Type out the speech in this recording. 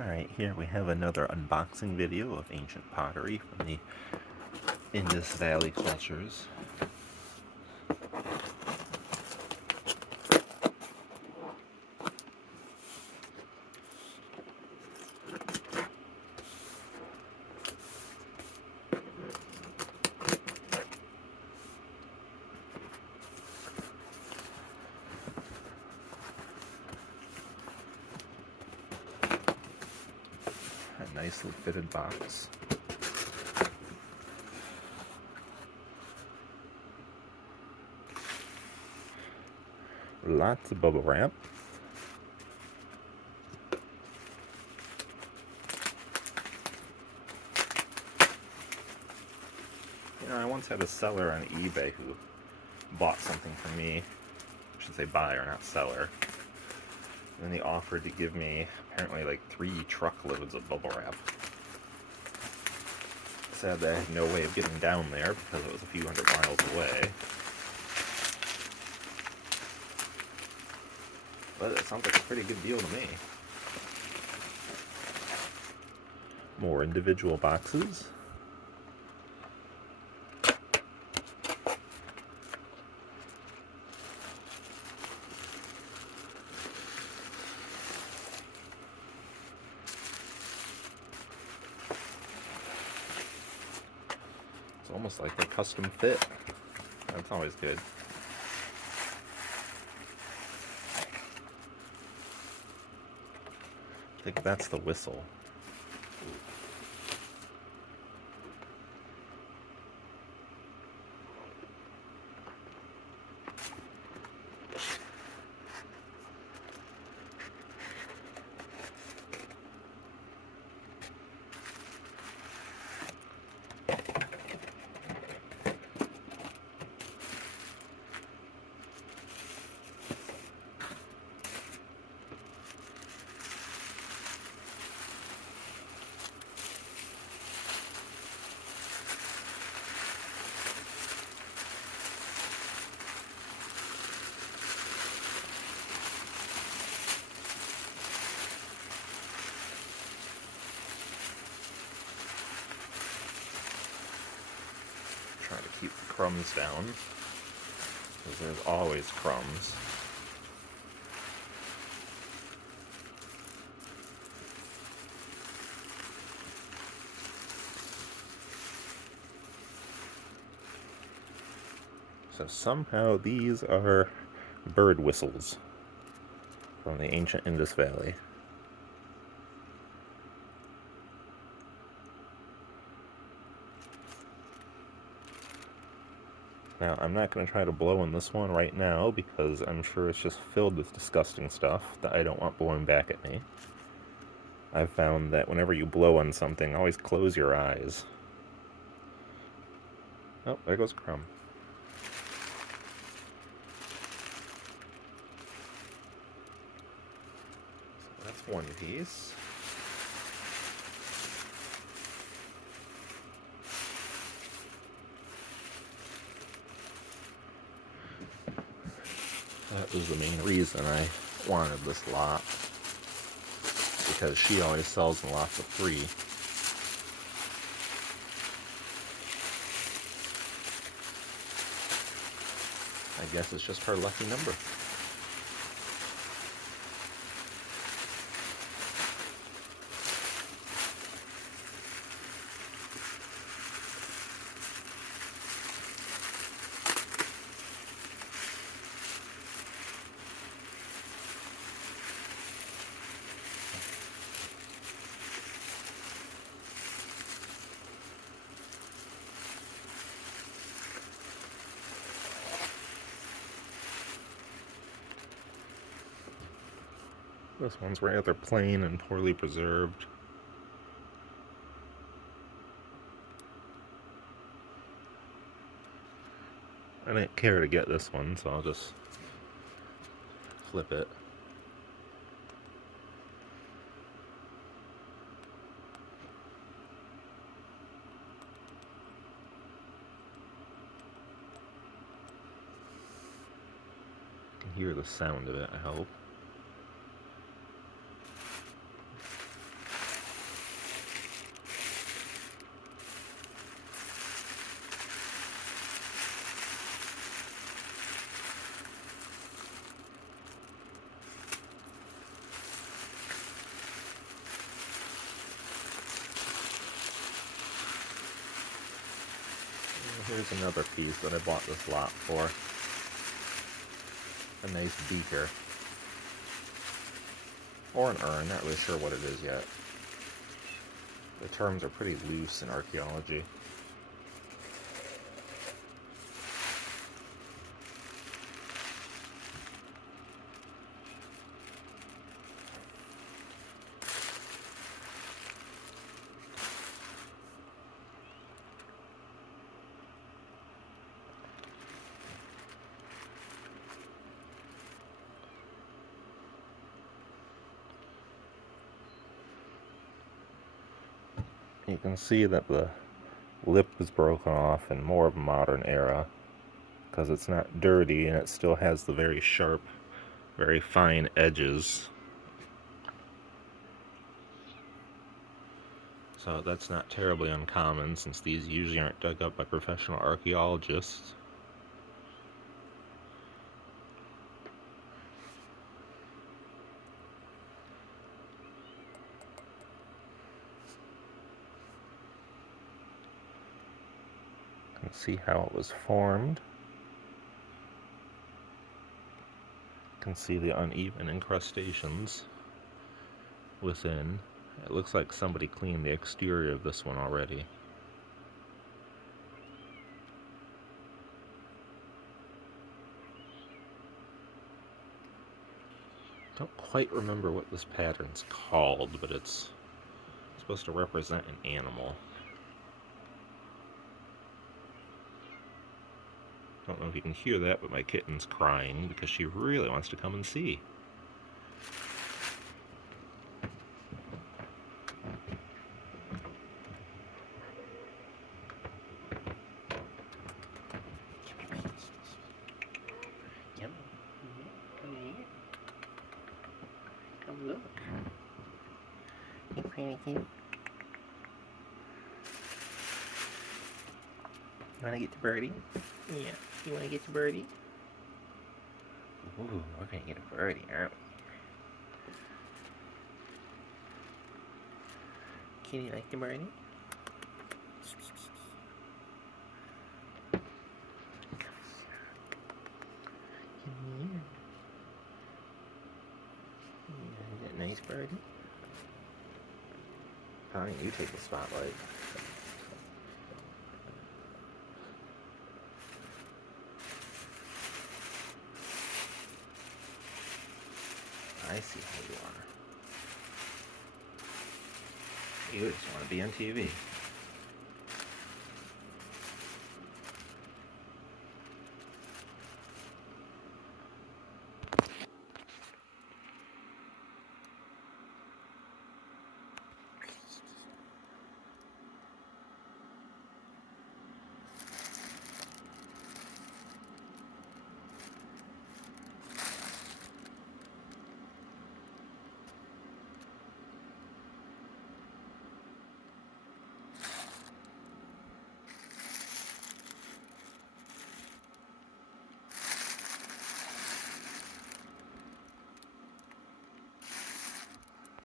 Alright, here we have another unboxing video of ancient pottery from the Indus Valley cultures. A nicely fitted box. Lots of bubble wrap. You know, I once had a seller on eBay who bought something from me. I should say buyer, not seller. And then he offered to give me apparently like 3 truckloads of bubble wrap. Sad that I had no way of getting down there because it was a few hundred miles away. But it sounds like a pretty good deal to me. More individual boxes. It's almost like they're custom fit. That's always good. I think that's the whistle. Try to keep the crumbs down, because there's always crumbs. So somehow these are bird whistles from the ancient Indus Valley. Now, I'm not going to try to blow in this one right now because I'm sure it's just filled with disgusting stuff that I don't want blowing back at me. I've found that whenever you blow on something, always close your eyes. Oh, there goes crumb. So that's one piece. That was the main reason I wanted this lot, because she always sells them lots for free. I guess it's just her lucky number. This one's rather plain and poorly preserved. I didn't care to get this one, so I'll just flip it. You can hear the sound of it, I hope. Here's another piece that I bought this lot for. A nice beaker. Or an urn, not really sure what it is yet. The terms are pretty loose in archaeology. You can see that the lip was broken off in more of a modern era because it's not dirty and it still has the very sharp, very fine edges. So that's not terribly uncommon since these usually aren't dug up by professional archaeologists. You can see how it was formed. You can see the uneven incrustations within. It looks like somebody cleaned the exterior of this one already. Don't quite remember what this pattern's called, but it's supposed to represent an animal. Don't know if you can hear that, but my kitten's crying because she really wants to come and see. Come look. You pretty cute. You wanna get the birdie? Yeah. You wanna get the birdie? Ooh, we're gonna get a birdie, aren't we? Kitty like the birdie? Come here. Is that nice birdie? Fine, you take the spotlight. I see how you are. You just want to be on TV.